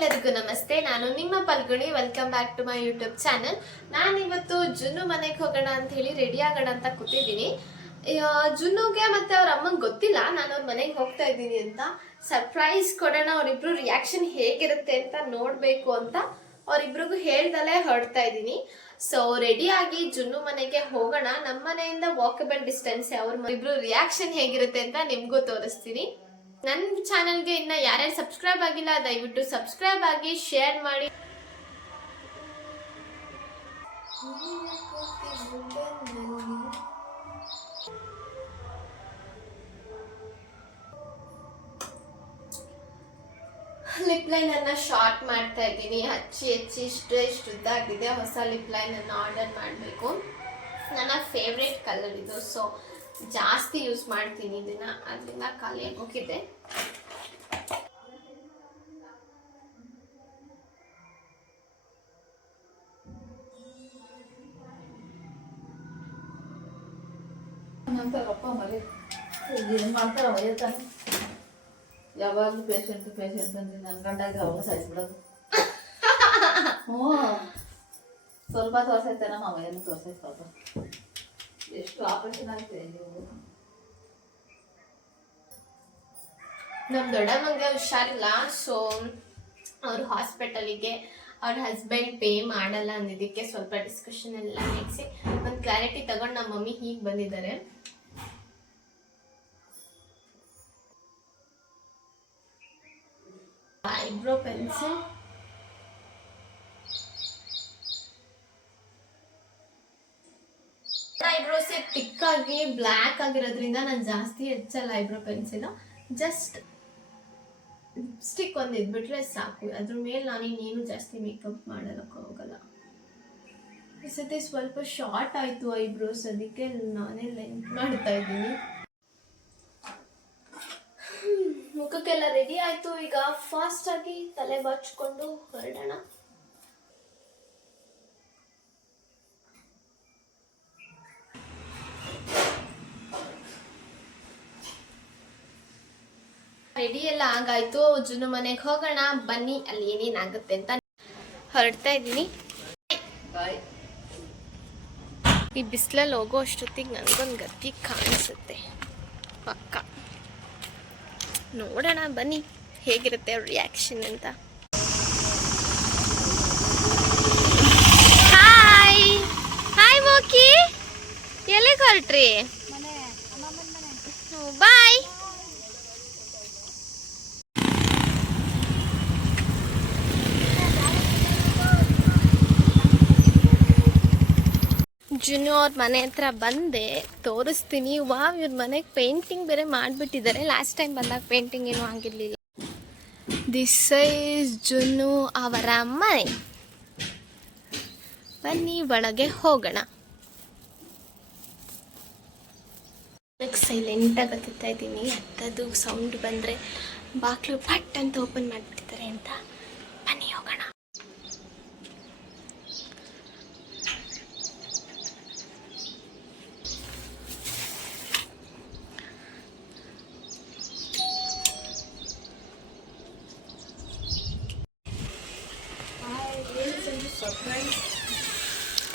ಎಲ್ಲರಿಗೂ ನಮಸ್ತೆ. ನಾನು ನಿಮ್ಮ Phalguni. Welcome back to my YouTube channel. ನಾನಿವತ್ತು ಜುನ್ನು ಮನೆಗೆ ಹೋಗೋಣ ಅಂತ ಹೇಳಿ ರೆಡಿ ಆಗೋಣ ಅಂತ ಕೂತಿದ್ದೀನಿ. ಜುನ್ನುಗೆ ಮತ್ತೆ ಅವ್ರ ಅಮ್ಮಂಗೆ ಗೊತ್ತಿಲ್ಲ ನಾನು ಅವ್ರ ಮನೆಗೆ ಹೋಗ್ತಾ ಇದ್ದೀನಿ ಅಂತ. ಸರ್ಪ್ರೈಸ್ ಕೊಡೋಣ, ಅವರಿಬ್ರು ರಿಯಾಕ್ಷನ್ ಹೇಗಿರುತ್ತೆ ಅಂತ ನೋಡಬೇಕು ಅಂತ ಅವರಿಬ್ರಿಗೂ ಹೇಳ್ದಲ್ಲೇ ಹೊರಡ್ತಾ ಇದ್ದೀನಿ. ಸೊ ರೆಡಿ ಆಗಿ ಜುನ್ನು ಮನೆಗೆ ಹೋಗೋಣ. ನಮ್ಮ ಮನೆಯಿಂದ ವಾಕಬಲ್ ಡಿಸ್ಟೆನ್ಸ್. ಅವ್ರ ಇಬ್ರು ರಿಯಾಕ್ಷನ್ ಹೇಗಿರುತ್ತೆ ಅಂತ ನಿಮಗೂ ತೋರಿಸ್ತೀನಿ. ನನ್ನ ಚಾನಲ್ಗೆ ಇನ್ನು ಯಾರ್ಯಾರು ಸಬ್ಸ್ಕ್ರೈಬ್ ಆಗಿಲ್ಲ ದಯವಿಟ್ಟು ಸಬ್ಸ್ಕ್ರೈಬ್ ಆಗಿ, ಶೇರ್ ಮಾಡಿ. ಲಿಪ್ ಲೈನ್ ಅನ್ನ ಶಾರ್ಟ್ ಮಾಡ್ತಾ ಇದ್ದೀನಿ. ಹಚ್ಚಿ ಇಷ್ಟು ಉದ್ದ ಆಗಿದೆ. ಹೊಸ ಲಿಪ್ ಲೈನ್ ಅನ್ನು ಆರ್ಡರ್ ಮಾಡಬೇಕು. ನನ್ನ ಫೇವ್ರೇಟ್ ಕಲರ್ ಇದು. ಸೊ ಜಾಸ್ತಿ ಯೂಸ್ ಮಾಡ್ತೀನಿ ಇದನ್ನ, ಅದರಿಂದ ಖಾಲಿ ಆಗೋಗಿದೆ. ಏನು ಮಾಡ್ತಾರ ವಯಸ್ಸಾನೆ ಯಾವಾಗಲೂ ಪೇಷಂಟ್ ಅಂತ ನನ್ನ ಗಂಟಾಗಿ ಅವಾಗ ಸಾಯಿಸ್ಬಿಡೋದು. ಹ್ಞೂ ಸ್ವಲ್ಪ ತೋರ್ಸೈತೆ ನಮ್ಮ ಅಮ್ಮಯ್ಯನೂ ತೋರ್ಸೈತೆ. ಸ್ವಲ್ಪ ಎಷ್ಟು ಆಪರೇಷನ್ ಆಗಿದೆ ನೀವು. ನಮ್ಮ ದೊಡ್ಡಮ್ಮಂಗೆ ಹುಷಾರಿಲ್ಲ. ಸೊ ಅವ್ರು ಹಾಸ್ಪಿಟಲಿಗೆ ಅವ್ರ ಹಸ್ಬೆಂಡ್ ಪೇ ಮಾಡಲ್ಲ ಅಂದಿದ್ದಕ್ಕೆ ಸ್ವಲ್ಪ ಡಿಸ್ಕಷನ್ ಎಲ್ಲ ನಡೆಸಿ ಒಂದು ಕ್ಲಾರಿಟಿ ತಗೊಂಡು ನಮ್ಮ ಮಮ್ಮಿ ಹೀಗೆ ಬಂದಿದ್ದಾರೆ. ಐಬ್ರೋ ಪೆನ್ಸಿಲ್, ಐಬ್ರೋಸ್ ಥಿಕ್ ಆಗಿ ಬ್ಲ್ಯಾಕ್ ಆಗಿರೋದ್ರಿಂದ ನಾನು ಜಾಸ್ತಿ ಹೆಚ್ಚಲ್ಲ ಐಬ್ರೋ ಪೆನ್ಸಿಲ್. ಜಸ್ಟ್ ಸ್ಟಿಕ್ ಒಂದು ಇದ್ಬಿಟ್ರೆ ಸಾಕು. ಅದ್ರ ಮೇಲೆ ನಾನು ಇನ್ನೇನು ಜಾಸ್ತಿ ಮೇಕಪ್ ಮಾಡಲಕ್ಕೆ ಹೋಗಲ್ಲ. ಈ ಸತಿ ಸ್ವಲ್ಪ ಶಾರ್ಟ್ ಆಯಿತು ಐಬ್ರೋಸ್, ಅದಕ್ಕೆ ನಾನೇ ಲೆಂತ್ ಮಾಡ್ತಾ ಇದ್ದೀನಿ. ಮುಖಕ್ಕೆಲ್ಲ ರೆಡಿ ಆಯಿತು. ಈಗ ಫಾಸ್ಟಾಗಿ ತಲೆ ಬಾಚ್ಕೊಂಡು ಹೊರಡೋಣ. ರೆಡಿ ಎಲ್ಲ ಆಗಾಯ್ತು. ಜುನ್ನು ಮನೆಗೆ ಹೋಗೋಣ ಬನ್ನಿ, ಅಲ್ಲಿ ಏನೇನಾಗುತ್ತೆ ಅಂತ ಹೊರಡ್ತಾ ಇದ್ದೀನಿ. ಈ ಬಿಸಿಲಲ್ಲಿ ಹೋಗೋ ಅಷ್ಟೊತ್ತಿಗೆ ನನಗೊಂದು ಗತಿ ಕಾಣಿಸುತ್ತೆ ಪಕ್ಕ. ನೋಡೋಣ ಬನ್ನಿ ಹೇಗಿರುತ್ತೆ ಅವ್ರ ರಿಯಾಕ್ಷನ್ ಅಂತ. ಹಾಯ್ ಹಾಯ್ ಮೋಕಿ, ಎಲ್ಲಿಗೆ ಹೊರಟ್ರಿ? ಬಾಯ್. ಜುನ್ನು ಅವ್ರ ಮನೆ ಹತ್ರ ಬಂದೆ, ತೋರಿಸ್ತೀನಿ. ವಾವ್, ಇವ್ರ ಮನೆಗೆ ಪೇಂಟಿಂಗ್ ಬೇರೆ ಮಾಡಿಬಿಟ್ಟಿದ್ದಾರೆ. ಲಾಸ್ಟ್ ಟೈಮ್ ಬಂದಾಗ ಪೇಂಟಿಂಗ್ ಏನೂ ಆಗಿರಲಿಲ್ಲ. ದಿಸ್ ಈಸ್ ಜುನ್ನು ಅವರ ಮನೆ. ಬನ್ನಿ ಒಳಗೆ ಹೋಗೋಣ. ಸೈಲೆಂಟಾಗಿ ಹತ್ತುತ್ತಾ ಇದ್ದೀನಿ. ಹತ್ತದು ಸೌಂಡ್ ಬಂದರೆ ಬಾಕ್ಲು ಪಟ್ ಅಂತ ಓಪನ್ ಮಾಡಿಬಿಡ್ತಾರೆ ಅಂತ. ಬನ್ನಿ ಹೋಗೋಣ.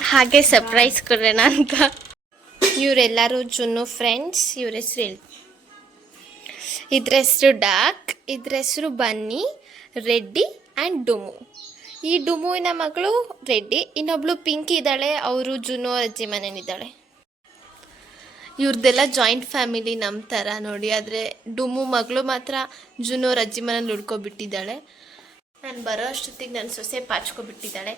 ಹಾಗೆ ಸರ್ಪ್ರೈಸ್ ಕೊಡೋಣ ಅಂತ. ಇವರೆಲ್ಲರೂ ಜುನ್ನು ಫ್ರೆಂಡ್ಸ್. ಇವ್ರ ಹೆಸರು ಹೇಳಿ. ಇದ್ರ ಹೆಸರು ಡಾಕ್, ಇದ್ರ ಹೆಸರು ಬನ್ನಿ, ರೆಡ್ಡಿ ಆ್ಯಂಡ್ ಡುಮು. ಈ ಡುಮುವಿನ ಮಗಳು ರೆಡ್ಡಿ, ಇನ್ನೊಬ್ಳು ಪಿಂಕಿ ಇದ್ದಾಳೆ, ಅವರು ಜುನ್ನು ಅಜ್ಜಿ ಮನೇಲಿದ್ದಾಳೆ. ಇವ್ರದ್ದೆಲ್ಲ ಜಾಯಿಂಟ್ ಫ್ಯಾಮಿಲಿ ನಮ್ಮ ಥರ ನೋಡಿ. ಆದರೆ ಡುಮು ಮಗಳು ಮಾತ್ರ ಜುನ್ನು ಅವ್ರ ಅಜ್ಜಿ ಮನೇಲಿ ಉಳ್ಕೊಬಿಟ್ಟಿದ್ದಾಳೆ. ನಾನು ಬರೋ ಅಷ್ಟೊತ್ತಿಗೆ ನನ್ನ ಸೊಸೆ ಪಾಚ್ಕೊಬಿಟ್ಟಿದ್ದಾಳೆ.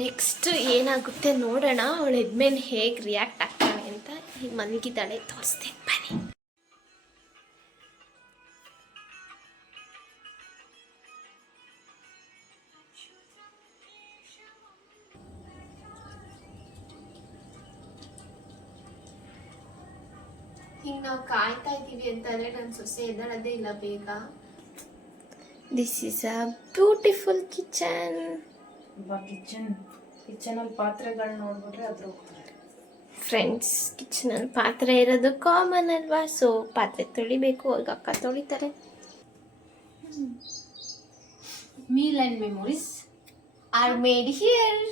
ನೆಕ್ಸ್ಟ್ ಏನಾಗುತ್ತೆ ನೋಡೋಣ. ಅವಳು ಎದ್ಮೇಲೆ ಹೇಗೆ ರಿಯಾಕ್ಟ್ ಆಗ್ತಾಳೆ ಅಂತ. ಈಗ ಮಲಗಿದ್ದಾಳೆ, ತೋರಿಸ್ತೇನೆ ಬನ್ನಿ. ಹಿಂಗೆ ನಾವು ಕಾಯ್ತಾ ಇದ್ದೀವಿ ಅಂತಂದರೆ ನನ್ನ ಸೊಸೆ ಎದ್ದಾಳದೇ ಇಲ್ಲ ಬೇಗ. This is a beautiful kitchen. ಕಿಚನಲ್ಲಿ ಪಾತ್ರೆಗಳು ನೋಡ್ಬಿಟ್ರೆ ಅದ್ರ ಫ್ರೆಂಡ್ಸ್, ಕಿಚನಲ್ಲಿ ಪಾತ್ರೆ ಇರೋದು ಕಾಮನ್ ಅಲ್ವಾ. ಸೊ ಪಾತ್ರೆ ತೊಳಿಬೇಕು. ಈಗ ಅಕ್ಕ ತೊಳಿತಾರೆ. Meal and memories are made here.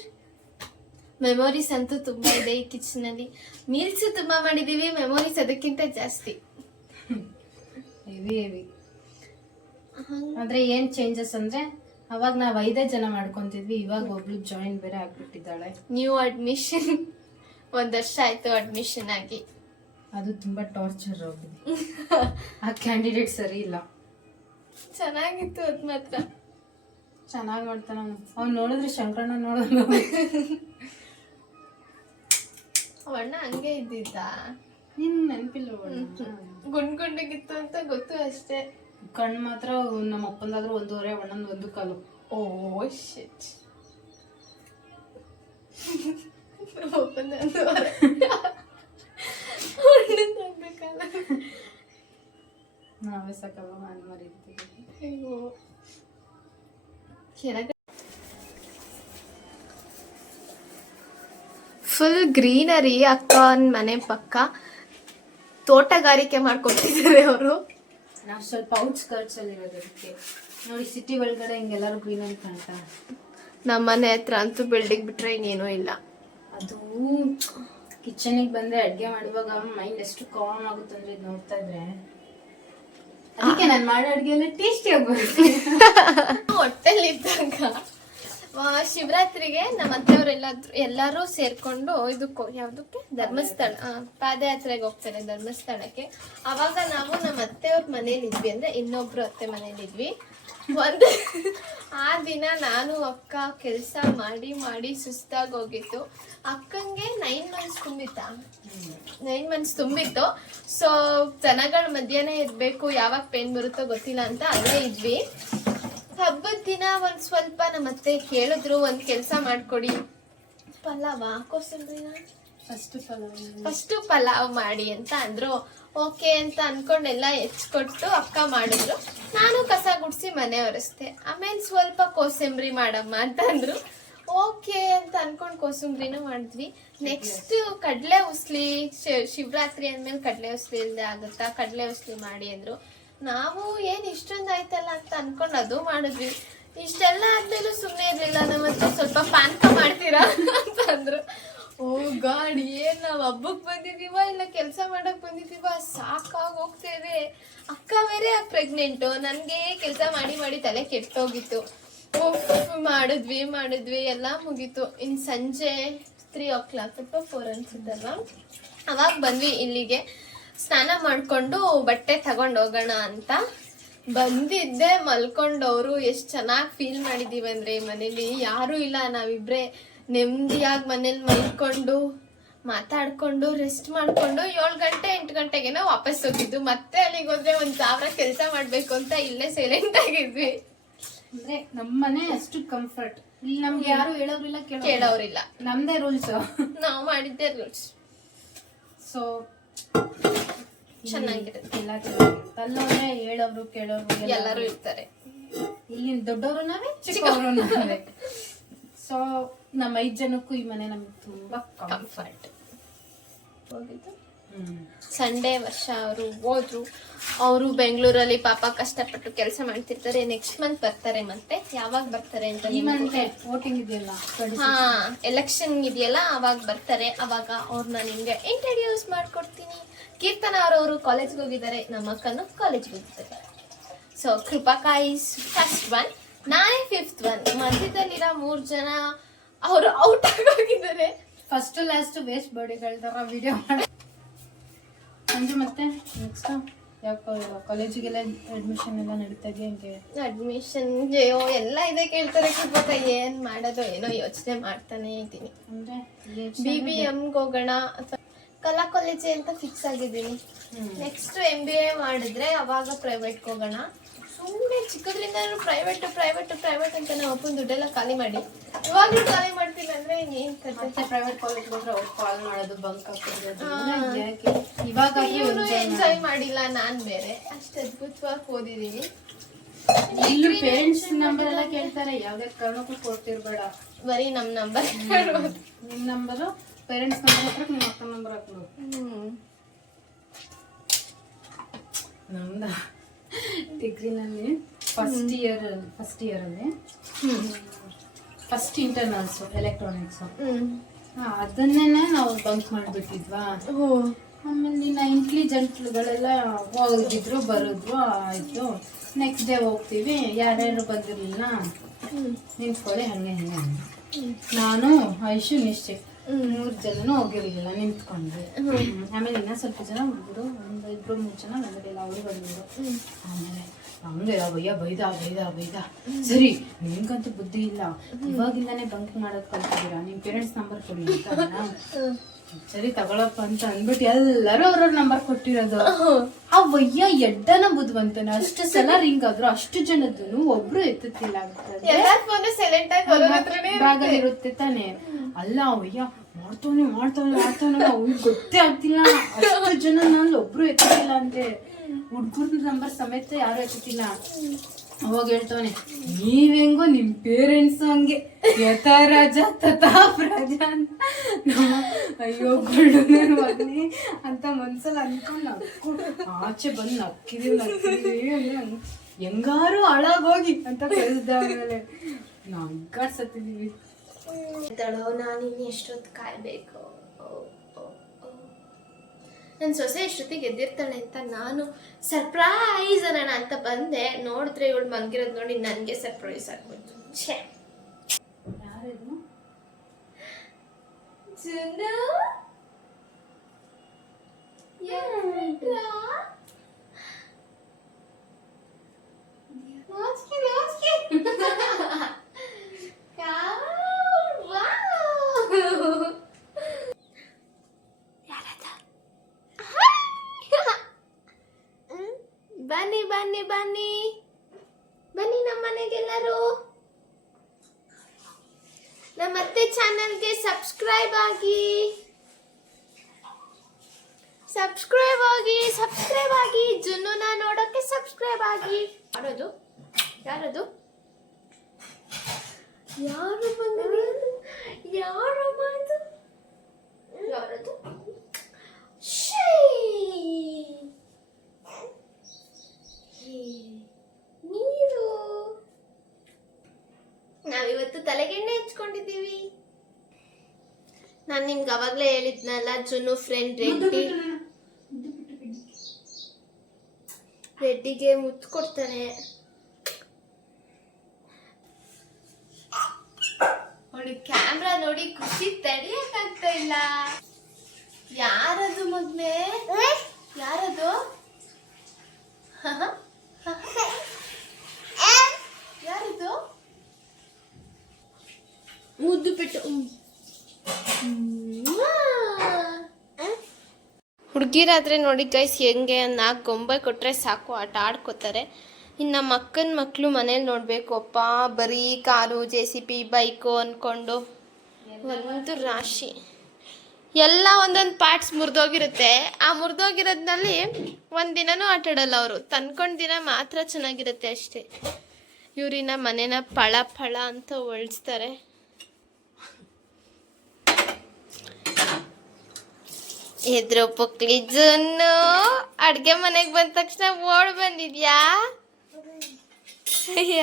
Memories ಅಂತೂ ತುಂಬಾ ಇದೆ ಈ ಕಿಚನ್ ಅಲ್ಲಿ. ಮೀಲ್ಸ್ ತುಂಬಾ ಮಾಡಿದೀವಿ, ಮೆಮೊರೀಸ್ ಅದಕ್ಕಿಂತ ಜಾಸ್ತಿ. ಹೆವಿ ಆದ್ರೆ ಏನ್ ಚೇಂಜಸ್ ಅಂದ್ರೆ ಅವಾಗ ನಾವ್ 5 ಜನ ಮಾಡ್ಕೊಂತಿದ್ವಿ, ಇವಾಗ ಒಬ್ಳು ಜಾಯಿನ್ ಬೇರೆ ಆಗ್ಬಿಟ್ಟಿದ್ದಾಳೆ. ನ್ಯೂ ಅಡ್ಮಿಷನ್ 1 ವರ್ಷ ಆಯ್ತು ಅಡ್ಮಿಷನ್ ಆಗಿ. ಅದು ತುಂಬಾ ಟಾರ್ಚರ್ ಹೋಗಿದೆ. ಆ ಕ್ಯಾಂಡಿಡೇಟ್ ಸರಿ ಇಲ್ಲ. ಚೆನ್ನಾಗಿತ್ತು ಅದ್ ಮಾತ್ರ. ಚೆನ್ನಾಗಿ ಮಾಡ್ತಾನ ಅವ್ನು ನೋಡಿದ್ರೆ ಶಂಕರಣ್ಣ ನೋಡೋದು. ಅವಣ್ಣ ಹಂಗೆ ಇದ್ದಿದ್ದ, ನಿನ್ ನೆನಪಿಲ್ಲ? ಗುಂಡ್ಗಿತ್ತು ಅಂತ ಗೊತ್ತು ಅಷ್ಟೇ. ಕಣ್ಣು ಮಾತ್ರ ನಮ್ಮ ಅಪ್ಪಂದಾದ್ರೂ 1.5, ಅಣ್ಣಂದು 1 ಕಾಲು. ಓ ಶಿಟ್. ನಾವೇ ಸಾಕಲ್ಲ ಮಾಡಿ ಮರಿತೀವಿ. Full greenery. ಅಕ್ಕನ ಮನೆ ಪಕ್ಕ ತೋಟಗಾರಿಕೆ ಮಾಡ್ಕೊತಿದ್ದಾರೆ ಅವರು. ನಾವು ಸ್ವಲ್ಪ ಔಟ್ಸ್ಕರ್ಟ್ಸ್ ಅಲ್ಲಿ ಇರೋದಕ್ಕೆ ನೋಡಿ, ಸಿಟಿ ಒಳಗಡೆ ಹಿಂಗೆಲ್ಲರೂ ಗ್ರೀನರಿ ಕಾಣ್ತಾರೆ. ನಮ್ಮ ಮನೆ ಹತ್ರ ಅಂತೂ ಬಿಲ್ಡಿಂಗ್ ಬಿಟ್ರೆ ಇನ್ನೇನೂ ಇಲ್ಲ. ಅದು ಕಿಚನಿಗೆ ಬಂದ್ರೆ ಅಡ್ಗೆ ಮಾಡುವಾಗ ಮೈಂಡ್ ಎಷ್ಟು ಕಾಮ್ ಆಗುತ್ತಂದ್ರೆ ಇದು ನೋಡ್ತಾ ಇದ್ರೆ. ಅದಕ್ಕೆ ನಾನು ಮಾಡೋ ಅಡ್ಗೆ ಎಲ್ಲ ಟೇಸ್ಟಿ ಆಗ್ಬರುತ್ತೆ. ಹೊಟ್ಟೆಲಿ ಇದ್ದಾಗ ಶಿವರಾತ್ರಿಗೆ ನಮ್ಮ ಎಲ್ಲರೂ ಸೇರ್ಕೊಂಡು ಇದಕ್ಕೋ ಯಾವ್ದಕ್ಕೆ ಧರ್ಮಸ್ಥಳ ಪಾದಯಾತ್ರೆಗೆ ಹೋಗ್ತಾರೆ ಧರ್ಮಸ್ಥಳಕ್ಕೆ. ಅವಾಗ ನಾವು ನಮ್ಮ ಅತ್ತೆಯವ್ರ ಮನೇಲಿ ಇದ್ವಿ, ಅಂದ್ರೆ ಇನ್ನೊಬ್ರು ಅತ್ತೆ ಮನೇಲಿ ಇದ್ವಿ. ಆ ದಿನ ನಾನು ಅಕ್ಕ ಕೆಲಸ ಮಾಡಿ ಮಾಡಿ ಸುಸ್ತಾಗಿ ಹೋಗಿತ್ತು. ಅಕ್ಕಂಗೆ 9 ಮಂತ್ಸ್ ತುಂಬಿತ್ತ, 9 ಮಂತ್ಸ್ ತುಂಬಿತ್ತು. ಸೊ ಜನಗಳ ಮಧ್ಯಾಹ್ನ ಇರ್ಬೇಕು, ಯಾವಾಗ ಪೇನ್ ಬರುತ್ತೋ ಗೊತ್ತಿಲ್ಲ ಅಂತ ಅಲ್ಲೇ ಇದ್ವಿ. ಹಬ್ಬದ ದಿನ ಒಂದ್ ಸ್ವಲ್ಪ ನಮ್ಮ ಅತ್ತೆ ಕೇಳಿದ್ರು, ಒಂದ್ ಕೆಲ್ಸ ಮಾಡ್ಕೊಡಿ, ಪಲಾವ ಕೋಸಂಬರಿನ ಫಸ್ಟ್ ಪಲಾವ್ ಮಾಡಿ ಅಂತ ಅಂದ್ರು. ಓಕೆ ಅಂತ ಅನ್ಕೊಂಡೆಲ್ಲ ಹೆಚ್ಕೊಟ್ಟು ಅಕ್ಕ ಮಾಡಿದ್ರು. ನಾನು ಕಸ ಗುಡ್ಸಿ ಮನೆ ಒರೆಸ್ದೆ. ಆಮೇಲೆ ಸ್ವಲ್ಪ ಕೋಸಂಬರಿ ಮಾಡಮ್ಮ ಅಂತ ಅಂದ್ರು. ಓಕೆ ಅಂತ ಅನ್ಕೊಂಡ್ ಕೋಸಂಬರಿನ ಮಾಡಿದ್ವಿ. ನೆಕ್ಸ್ಟ್ ಕಡ್ಲೆ ಉಸ್ಲಿ, ಶಿವರಾತ್ರಿ ಅಂದ್ಮೇಲೆ ಕಡ್ಲೆ ಉಸ್ಲಿ ಇಲ್ದೆ ಆಗುತ್ತಾ, ಕಡ್ಲೆ ಉಸ್ಲಿ ಮಾಡಿ ಅಂದ್ರು. ನಾವು ಏನ್ ಇಷ್ಟೊಂದು ಆಯ್ತಲ್ಲ ಅಂತ ಅನ್ಕೊಂಡು ಅದು ಮಾಡಿದ್ವಿ. ಇಷ್ಟೆಲ್ಲ ಆದ್ಮೇಲೂ ಸುಮ್ಮನೆ ಇರ್ಲಿಲ್ಲ. ನಮ್ಮ ಹತ್ರ ಸ್ವಲ್ಪ ಪಾನ್ಕ ಮಾಡ್ತೀರಾ ಅಂತ ಅಂದ್ರು. ಓ ಗಾಡ್, ಏನ್ ನಾವ್ ಹಬ್ಬಕ್ ಬಂದಿದೀವ ಇಲ್ಲ ಕೆಲ್ಸ ಮಾಡಕ್ ಬಂದಿದೀವ, ಸಾಕಾಗಿ ಹೋಗ್ತೇವೆ. ಅಕ್ಕ ಬೇರೆ ಪ್ರೆಗ್ನೆಂಟ್, ನನ್ಗೆ ಕೆಲ್ಸ ಮಾಡಿ ಮಾಡಿ ತಲೆ ಕೆಟ್ಟೋಗಿತ್ತು. ಮಾಡಿದ್ವಿ ಎಲ್ಲ ಮುಗೀತು. ಇನ್ ಸಂಜೆ 3 o'clock 4 ಅನ್ಸುತ್ತಲ್ವಾ, ಅವಾಗ ಬಂದ್ವಿ ಇಲ್ಲಿಗೆ. ಸ್ನಾನ ಮಾಡ್ಕೊಂಡು ಬಟ್ಟೆ ತಗೊಂಡ್ ಹೋಗೋಣ ಅಂತ ಬಂದಿದ್ದೆ. ಮಲ್ಕೊಂಡವ್ರು ಎಷ್ಟು ಚೆನ್ನಾಗಿ ಫೀಲ್ ಮಾಡಿದೀವಿ ಅಂದ್ರೆ, ಮನೇಲಿ ಯಾರು ಇಲ್ಲ, ನಾವಿಬ್ರೆ ನೆಮ್ಮದಿಯಾಗಿ ಮನೇಲಿ ಮಲ್ಕೊಂಡು ಮಾತಾಡ್ಕೊಂಡು ರೆಸ್ಟ್ ಮಾಡ್ಕೊಂಡು 7 ಗಂಟೆ 8 ಗಂಟೆಗೆನೋ ವಾಪಸ್ ಹೋಗಿದ್ದು. ಮತ್ತೆ ಅಲ್ಲಿಗೆ ಹೋದ್ರೆ 1,000 ಕೆಲಸ ಮಾಡ್ಬೇಕು ಅಂತ ಇಲ್ಲೇ ಸೈಲೆಂಟ್ ಆಗಿದ್ವಿ. ಅಂದ್ರೆ ನಮ್ಮನೆ ಅಷ್ಟು ಕಂಫರ್ಟ್. ಇಲ್ಲಿ ನಮ್ಗೆ ಯಾರು ಹೇಳೋರಿಲ್ಲ ಕೇಳೋರಿಲ್ಲ, ನಮ್ದೇ ರೂಲ್ಸ್, ನಾವು ಮಾಡಿದ್ದೆ ರೂಲ್ಸ್. ಸೊ ಚೆನ್ನಾಗಿರುತ್ತೆ, ಎಲ್ಲ ಚೆನ್ನಾಗಿರುತ್ತೆ. ಅಲ್ಲೋದ್ರೆ ಹೇಳೋರು ಕೇಳೋರು ಎಲ್ಲರೂ ಇರ್ತಾರೆ. ಇಲ್ಲಿ ದೊಡ್ಡವರು ನಾವೇ, ಚಿಕ್ಕವರು ನಾವೇ. ಸೊ ನಮ್ಮ 5 ಜನಕ್ಕೂ ಈ ಮನೆ ನಮ್ಗೆ ತುಂಬಾ ಕಂಫರ್ಟ್. ಹೋಗಿದ್ದು ಸಂಡೇ ವರ್ಷ ಅವರು ಹೋದ್ರು. ಅವರು ಬೆಂಗಳೂರಲ್ಲಿ ಪಾಪ ಕಷ್ಟಪಟ್ಟು ಕೆಲಸ ಮಾಡ್ತಿರ್ತಾರೆ. ನೆಕ್ಸ್ಟ್ ಮಂತ್ ಬರ್ತಾರೆ. ಮತ್ತೆ ಯಾವಾಗ ಬರ್ತಾರೆ ಅಂತ, ಈ ಮಂತ್ ವೋಟಿಂಗ್ ಇದೆಯಲ್ಲ, ಹಾ ಎಲೆಕ್ಷನ್ ಇದೆಯಲ್ಲ, ಅವಾಗ ಬರ್ತಾರೆ. ಅವಾಗ ಅವ್ರನ್ನ ನಿಮ್ಗೆ ಇಂಟ್ರಡ್ಯೂಸ್ ಮಾಡ್ಕೊಡ್ತೀನಿ. ಕೀರ್ತನ ಅವರು ಕಾಲೇಜ್ಗೆ ಹೋಗಿದ್ದಾರೆ, ನಮ್ಮ ಅಕ್ಕನು ಕಾಲೇಜ್ಗೆ ಹೋಗಿದ್ದಾರೆ. ಸೊ ಕೃಪಕಾ ಇಸ್ ಫಸ್ಟ್ ಒನ್, ನಾನೇ 5th ಒನ್. ಮಧ್ಯದಲ್ಲಿರೋ 3 ಜನ ಅವರು ಔಟ್ ಆಗೋಗಿದ್ದಾರೆ. ಫಸ್ಟ್ ಲಾಸ್ಟ್ ವೇಸ್ಟ್ ಬಾಡಿಗಳ ತರ ವಿಡಿಯೋ ಮಾಡಿ. ಮತ್ತೆ ನೆಕ್ಸ್ಟ್ ಯಾಕೋ ಕಾಲೇಜಿಗೆಲ್ಲ ಅಡ್ಮಿಷನ್ ಎಲ್ಲ ನಡೀತಾ ಇದೆಯಾ? ಹೆಂಗೆ ಅಡ್ಮಿಷನ್ ಎಲ್ಲ ಇದೆ ಕೇಳ್ತಾರೆ. ಕೃಪಕ ಏನ್ ಮಾಡೋದು ಏನೋ ಯೋಚನೆ ಮಾಡ್ತಾನೆ ಇದ್ದೀನಿ. ಅಂದ್ರೆ BBMಗೆ ಹೋಗೋಣ ಅಥವಾ ಕಲಾ ಕಾಲೇಜ್ ಅಂತ ಫಿಕ್ಸ್ ಆಗಿದ್ದೀನಿ. ನೆಕ್ಸ್ಟ್ MBA ಮಾಡಿದ್ರೆ ಅವಾಗ ಪ್ರೈವೇಟ್ಗೆ ಹೋಗೋಣ. ಸುಮ್ಮನೆ ಚಿಕ್ಕದ್ರಿಂದ ಪ್ರೈವೇಟ್ ಅಂತ ನಾವು ಅಪ್ಪನ ದುಡ್ಡೆಲ್ಲ ಖಾಲಿ ಮಾಡಿ ಇವಾಗಲೂ ಖಾಲಿ ಮಾಡ್ತೀನಿ ಅಂದ್ರೆ ಏನ್ ಮತ್ತೆ ಪ್ರೈವೇಟ್ ಕಾಲೇಜ್ ಹೋದ್ರೆ ಅವ್ರು ಕಾಲ್ ಮಾಡೋದು, ಬಂಕ್ ಹಾಕೋದು. ಇವಾಗ ಇವನು ಎಂಜಾಯ್ ಮಾಡಿಲ್ಲ, ನಾನ್ ಬೇರೆ ಅಷ್ಟು ಅದ್ಭುತವಾಗಿ ಓದಿದೀನಿ. ಇಲ್ಲಿ ಪೇರೆಂಟ್ಸ್ ನಂಬರ್ ಎಲ್ಲ ಕೇಳ್ತಾರೆ, ಯಾವ್ದೇ ಕಾರಣಕ್ಕೂ ಕೊಡ್ತಿರ್ಬೇಡ. ಬರೀ ನಮ್ ನಂಬರ್, ನಿಮ್ ನಂಬರು ಪೇರೆಂಟ್ಸ್ ನಂಬರ್ ಹಾಕ್ಬೇಕು, ನಿಮ್ಮ ಅಕ್ಕನ ನಂಬರ್ ಹಾಕ್ಬೇಕು. ನಮ್ದ ಡಿಗ್ರಿನಲ್ಲಿ ಫಸ್ಟ್ ಇಯರ್ ಅಲ್ಲಿ ಫಸ್ಟ್ ಇಂಟರ್ನಲ್ಸ್ ಎಲೆಕ್ಟ್ರಾನಿಕ್ಸ್ ಅದನ್ನೇ ನಾವು ಬಂಕ್ ಮಾಡ್ಬಿಟ್ಟಿದ್ವಾ. ಆಮೇಲೆ ಇನ್ನ ಇಂಟೆಲಿಜೆಂಟ್ಗಳೆಲ್ಲ ಹೋಗಿದ್ರು ಬರೋದ್ರು ಆಯ್ತು. ನೆಕ್ಸ್ಟ್ ಡೇ ಹೋಗ್ತೀವಿ, ಯಾರ್ಯಾರು ಬಂದಿರಲಿಲ್ಲ ನಿಂತ್ಕೊಳ್ಳಿ ಹಂಗೆ ಹಿಂಗೆ. ನಾನು ಐಶು ನಿಶ್ಚಯ 3 ಜನನು ಹೋಗಿರ್ಲಿಲ್ಲ, ನಿಂತ್ಕೊಂಡ್ವಿ. ಆಮೇಲೆ ಇನ್ನ ಸ್ವಲ್ಪ ಜನ ಹುಡುಗರು 1-2-3 ಜನ ಬಂದಿರಲಿಲ್ಲ, ಅವರು ಬಂದಿದ್ರು. ಆಮೇಲೆ ಹಂಗೆ ಬೈದ ಸರಿ ನಿಮ್ಗಂತೂ ಬುದ್ಧಿ ಇಲ್ಲ, ಇವಾಗಿಂದಾನೇ ಬಂಕ್ ಮಾಡೋದ್ ಕಲ್ತಿದ್ದೀರಾ, ನಿಮ್ ಪೇರೆಂಟ್ಸ್ ನಂಬರ್ ಕೊಡಿ ಅಂತ. ಸರಿ ತಗೊಳಪ್ಪ ಅಂತ ಅಂದ್ಬಿಟ್ಟು ಎಲ್ಲರೂ ಅವ್ರವ್ರ ನಂಬರ್ ಕೊಟ್ಟಿರೋದು. ಆ ವಯ್ಯ ಎಡ್ಡನ ಬುದ್ಧಿವಂತನ, ಅಷ್ಟು ಸಲ ರಿಂಗ್ ಆದ್ರು ಅಷ್ಟು ಜನದ್ದು ಒಬ್ರು ಎತ್ತುತ್ತಿಲ್ಲ ಇರುತ್ತೆ ತಾನೆ. ಅಲ್ಲ ಅವಯ್ಯ ಮಾಡ್ತಾನೆ ಅವ್ನಿಗೆ ಗೊತ್ತೇ ಆಗ್ತಿಲ್ಲ, ಅಷ್ಟು ಜನ ನಾನು ಒಬ್ರು ಎತ್ತಿಲ್ಲ ಅಂತೆ. ಹುಡ್ಗುರ್ದ ನಂಬರ್ ಸಮೇತ ಯಾರು ಎತ್ತಿಲ್ಲ. ಅವಾಗ ಹೇಳ್ತವನೆ, ನೀವೆಂಗೋ ನಿಮ್ ಪೇರೆಂಟ್ಸ್ ಹಂಗೆ ಯಥಾ ರಾಜ ತಥಾ ಪ್ರಜ ಅಂತ. ಅಯ್ಯೋ ಗಂಡನೇ ಮಗನೇ ಅಂತ ಮನ್ಸಲ್ಲಿ ಅನ್ಕೊಂಡು ಆಚೆ ಬಂದು ನಕ್ಕಿದೀವಿ ಹೆಂಗಾರು ಹಾಳಾಗೋಗಿ ಅಂತ ಕಳಿಸ್ದ. ಆಮೇಲೆ ನಗ್ಗಾಡ್ಸತ್ತಿದೀವಿ. ನಾನು ಇನ್ನು ಎಷ್ಟೊತ್ತು ಕಾಯ್ಬೇಕು. ನನ್ನ ಸೊಸೆ ಎಷ್ಟೊತ್ತಿಗೆ ಎದ್ದಿರ್ತಾಳೆ ಅಂತ ನಾನು ಸರ್ಪ್ರೈಸ್ ಅನ್ನೋಣ ಅಂತ ಬಂದೆ. ನೋಡಿದ್ರೆ ಇವಳು ಮಲಗಿರೋದು ನೋಡಿ ನನಗೆ ಸರ್ಪ್ರೈಸ್ ಆಗ್ಬೋದು. ಛೇ, ಯಾರಿದು? ಜುನು ಬನ್ನಿ ಬನ್ನಿ ಬನ್ನಿ ಬನ್ನಿ ನಮ್ಮ ಮನೆಗೆಲ್ಲರೂ. ನಮ್ಮ ಅತ್ತೆ ಚಾನಲ್ಗೆ ಸಬ್ಸ್ಕ್ರೈಬ್ ಆಗಿ ಜುನ್ನುನ ನೋಡೋಕೆ ಸಬ್ಸ್ಕ್ರೈಬ್ ಆಗಿ. ಯಾರದು ಯಾರು ಯಾರದು ನೀರು. ನಾವಿವತ್ತು ತಲೆಗೆಣ್ಣೆ ಹಚ್ಕೊಂಡಿದ್ದೀವಿ. ನಾನು ನಿಮ್ಗೆ ಅವಾಗಲೇ ಹೇಳಿದ್ನಲ್ಲ, ಜುನು ಫ್ರೆಂಡ್ ರೆಡ್ಡಿಗೆ ಮುತ್ತು ಕೊಡ್ತಾನೆ. ಅವಳಿಗೆ ಕ್ಯಾಮ್ರಾ ನೋಡಿ ಖುಷಿ ತಡೆಯಕ್ಕಾಗ್ತಾ ಇಲ್ಲ. ಯಾರದು ಮಗ್ನೆ? ಯಾರದು? ಯಾರದು? ಮುದ್ದು ಬಿಟ್ಟು ಹುಡುಗಿರಾದ್ರೆ ನೋಡಿ ಗೈಸ್ ಹೆಂಗೆ 4 ಗೊಂಬೆ ಕೊಟ್ಟರೆ ಸಾಕು ಆಟ ಆಡ್ಕೋತಾರೆ. ಇನ್ನು ನಮ್ಮ ಅಕ್ಕನ ಮಕ್ಕಳು ಮನೇಲಿ ನೋಡಬೇಕು, ಅಪ್ಪ ಬರೀ ಕಾರು JCB ಬೈಕು ಅಂದ್ಕೊಂಡು ಒಂದು ರಾಶಿ ಎಲ್ಲ ಒಂದೊಂದು ಪಾರ್ಟ್ಸ್ ಮುರಿದೋಗಿರುತ್ತೆ. ಆ ಮುರಿದೋಗಿರೋದ್ರಲ್ಲಿ ಒಂದಿನನೂ ಆಟ ಆಡಲ್ಲ ಅವರು. ತಂದ್ಕೊಂಡ ದಿನ ಮಾತ್ರ ಚೆನ್ನಾಗಿರುತ್ತೆ ಅಷ್ಟೇ. ಇವ್ರಿನ ಮನೇನ ಫಳ ಅಂತ ಒಳಿಸ್ತಾರೆ. ಎದ್ರು ಪುಕ್ಲಿ ಜುನ್ನು ಅಡ್ಗೆ ಮನೆಗೆ ಬಂದ ತಕ್ಷಣ ಓಡ್ ಬಂದಿದ್ಯಾ? ಅಯ್ಯ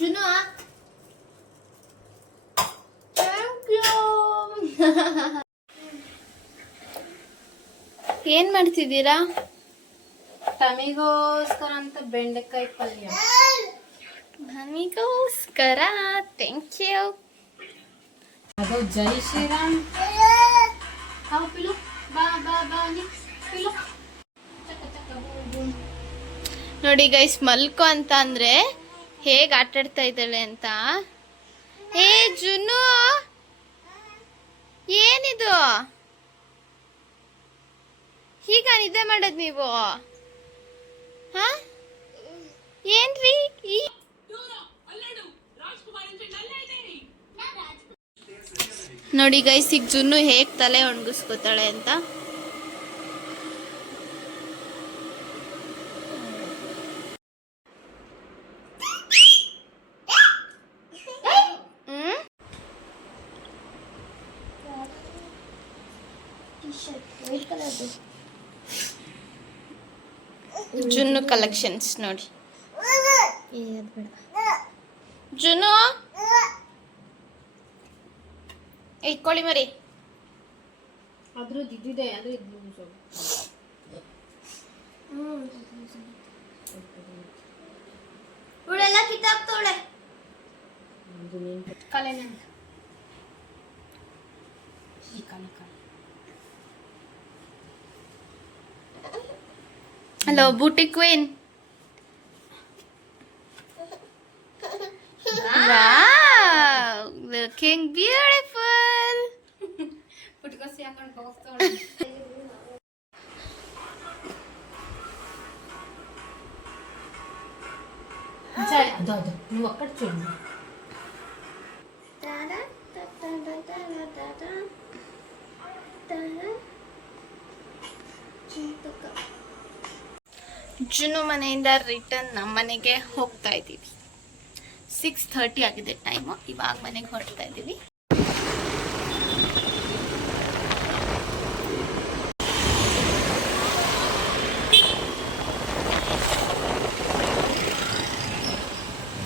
ಜುನು ಏನ್ ಮಾಡ್ತಿದ್ದೀರಾ? ತಮಿಗೋಸ್ಕರ ಅಂತ ಬೆಂಡೆಕಾಯಿ ಪಲ್ಯ. ನಮಿಗೋಸ್ಕರ. Thank you. ಅದು ಜೈ ಶ್ರೀರಾಮ್. ನೋಡಿ ಗೈಸ್, ಮಲ್ಕೋ ಅಂತ ಅಂದ್ರೆ ಹೇಗೆ ಆಟಾಡ್ತಾ ಇದ್ದಾಳೆ ಅಂತ. ಏ ಜುನು, ಏನಿದು? ಈಗ ನಿದ್ದೆ ಮಾಡೋದು ನೀವು? ಹಾ ಏನ್ರಿ? ನೋಡಿ ಗೈಸ್, ಈಗ ಜುನ್ನು ಹೇಗೆ ತಲೆ ಒಣಗಿಸ್ಕೋತಾಳೆ ಅಂತ. ವೈಟ್ ಕಲರ್ದು ಜುನ್ನು ಕಲೆಕ್ಷನ್ಸ್ ನೋಡಿ. ಅದು ಬೇಡ. ಜುನು ಇಟ್ಕೊಳ್ಳಿ ಮರಿ. ಅದ್ರದ್ದು ಇದಿದೆ ಅದು ಇದು ಇವಳೆಲ್ಲ ಕಿತ್ತಾಕ್ತವಳೆ. ಕಲೆನ ಈ ಕಲೆ hello beauty queen. Wow, looking beautiful. ಪುಟ್ಕೋಸಿ ಹಾಕೊಂಡು ಹೋಗ್ತಾಳೆ. ಅದು ನೀವು ಒಕ್ಕಡೆ ಚೂಡಿ. ಜುನು ಮನೆಯಿಂದ ರಿಟರ್ನ್ ನಮ್ಮ ಮನೆಗೆ ಹೋಗ್ತಾ ಇದ್ದೀವಿ. 6:30 ಆಗಿದೆ ಟೈಮು. ಇವಾಗ ಮನೆಗೆ ಹೊರಡ್ತಾ ಇದ್ದೀವಿ.